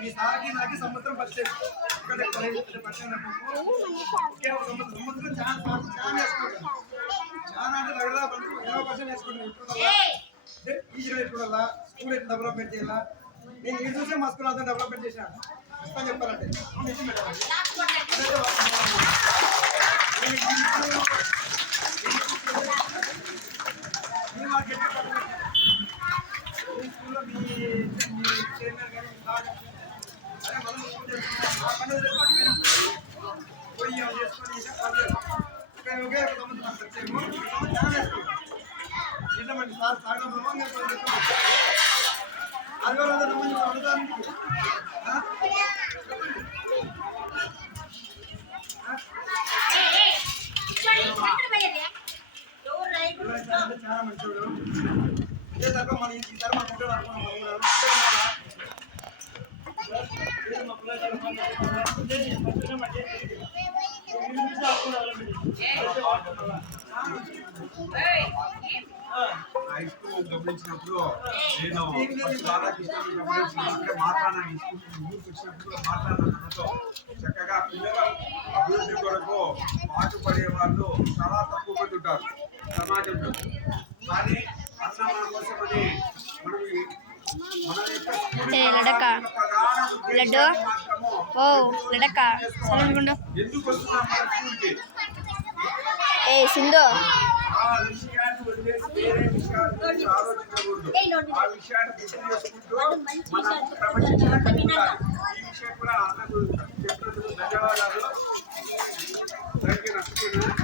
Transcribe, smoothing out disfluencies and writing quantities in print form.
ఈ సార్కి నాకు సంవత్సరం పరిచయం సంవత్సరం చాలా వేసుకోండి చాలా అంటే దగ్గర 20% వేసుకోండి ఈజీగా పెట్టుకోవాలా స్కూల్ ఎట్లా డెవలప్మెంట్ చేయాలా నేను ఇది చూసే మా స్కూల్ అంతా డెవలప్మెంట్ చేశాను ఇస్తాను చెప్పాలంటే స్కూల్లో మీ చైర్మన్ కానీ అదే మనం పండుగ పోయి చేసుకొని ఒకే సంవత్సరం వచ్చేమో చాలా వేసుకోండి సార్ సాగడం ఆదివారం అడుగుతాను చాలా మంచోడు ఇదే తప్ప మన ఈసారి మన ఫోటో హై స్కూల్ గమనించినప్పుడు నేను రాధాకృష్ణని గమనించినప్పుడు మాట్లాడాను స్కూల్కి వచ్చినప్పుడు మాట్లాడాను చక్కగా పిల్లల అభివృద్ధి కొరకు పాటుపడే వాళ్ళు చాలా తక్కువ మంది ఉంటారు సమాజంలో కానీ అన్న మన కోసమని మనం ఎందుకు వస్తున్నాం మన స్కూల్కి సింధు ఆ విషయాన్ని వదిలేసి వేరే విషయాల గురించి ఆలోచించకూడదు ఆ విషయాన్ని గుర్తు చేసుకుంటూ మనం క్రమశిక్షణ కలిగి ఉండాలి ఈ విషయం కూడా అన్నకు చెప్పినందుకు ధన్యవాదాలు. Thank you.